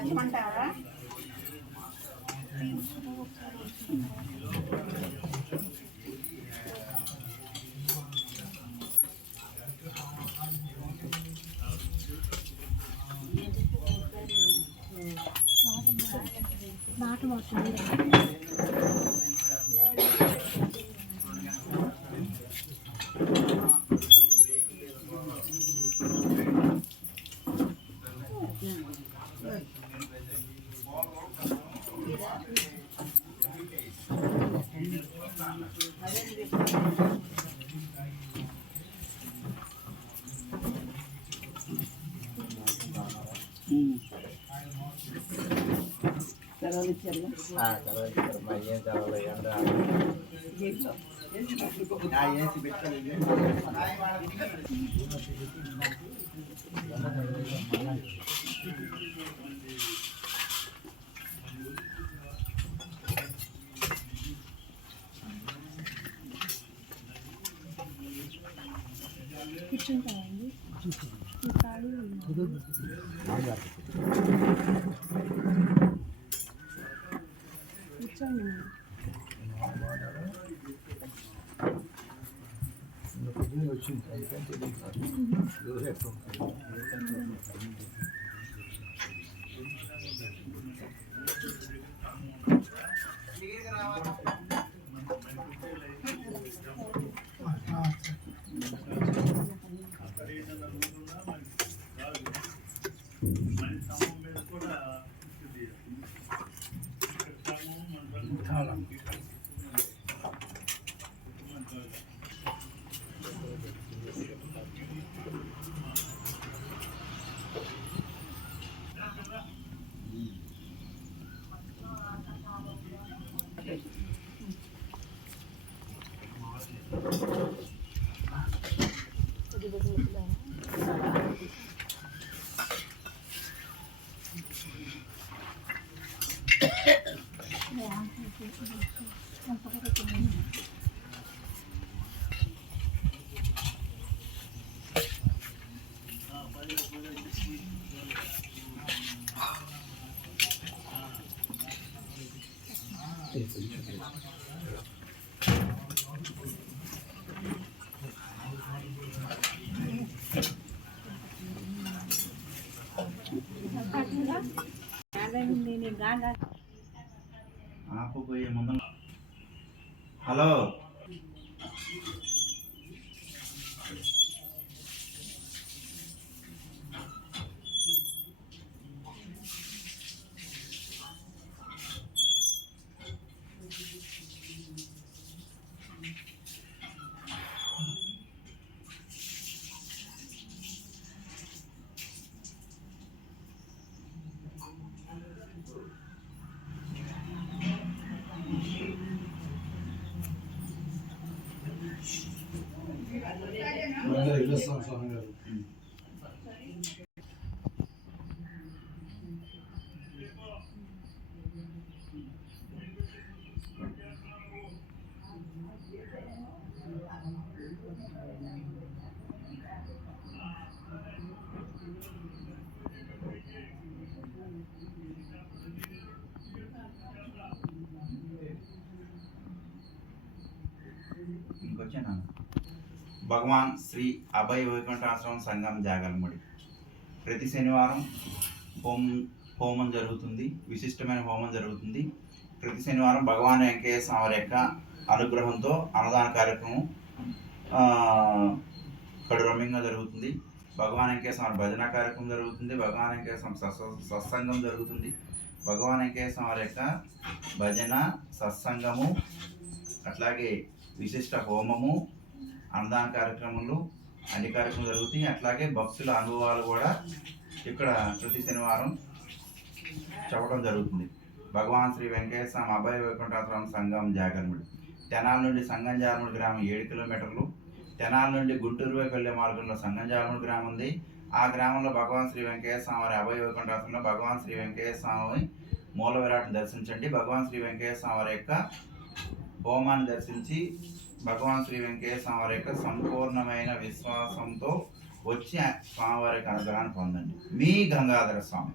చెప్పమంటారా? ఆపుపోయే ముందు హలో ఇంకొచ్చాను భగవాన్ శ్రీ అభయ వైకుంఠాశ్రమం సంఘం జాగల్ముడి ప్రతి శనివారం హోమం జరుగుతుంది. విశిష్టమైన హోమం జరుగుతుంది. ప్రతి శనివారం భగవాన్ వెంకయ్య స్వామి యొక్క అనుగ్రహంతో అన్నదాన కార్యక్రమం కడురమ్యంగా జరుగుతుంది. భగవాన్ వెంకయ్య స్వామి భజన కార్యక్రమం జరుగుతుంది. భగవాన్ వెంకయ్య స్వామి సత్సంగం జరుగుతుంది. భగవాన్ వెంకయ్య స్వామి యొక్క భజన సత్సంగము అట్లాగే విశిష్ట హోమము అన్నదాన కార్యక్రమాలు అన్ని కార్యక్రమాలు జరుగుతాయి. అట్లాగే భక్తుల అనుభవాలు కూడా ఇక్కడ ప్రతి శనివారం చెప్పడం జరుగుతుంది. భగవాన్ శ్రీ వెంకయ్య స్వామి అభయ వైకుంఠాశ్రమం సంఘం జాగర్ముడి తెనాల నుండి సంఘం జాగర్ముడి గ్రామం 7 కిలోమీటర్లు, తెనాల నుండి గుంటూరు వైపు వెళ్ళే మార్గంలో సంగంజాలమూడి గ్రామం ఉంది. ఆ గ్రామంలో భగవాన్ శ్రీ వెంకటేశ్వర స్వామి వారి అభయ వైకుంఠాసనంలో భగవాన్ శ్రీ వెంకటేశ్వర స్వామి మూల విరాట్ని దర్శించండి. భగవాన్ శ్రీ వెంకటేశ్వర స్వామి వారి యొక్క హోమాన్ని దర్శించి భగవాన్ శ్రీ వెంకటేశ్వర స్వామి వారి యొక్క సంపూర్ణమైన విశ్వాసంతో వచ్చి స్వామివారి యొక్క అనుగ్రహాన్ని పొందండి. మీ గంగాధర స్వామి.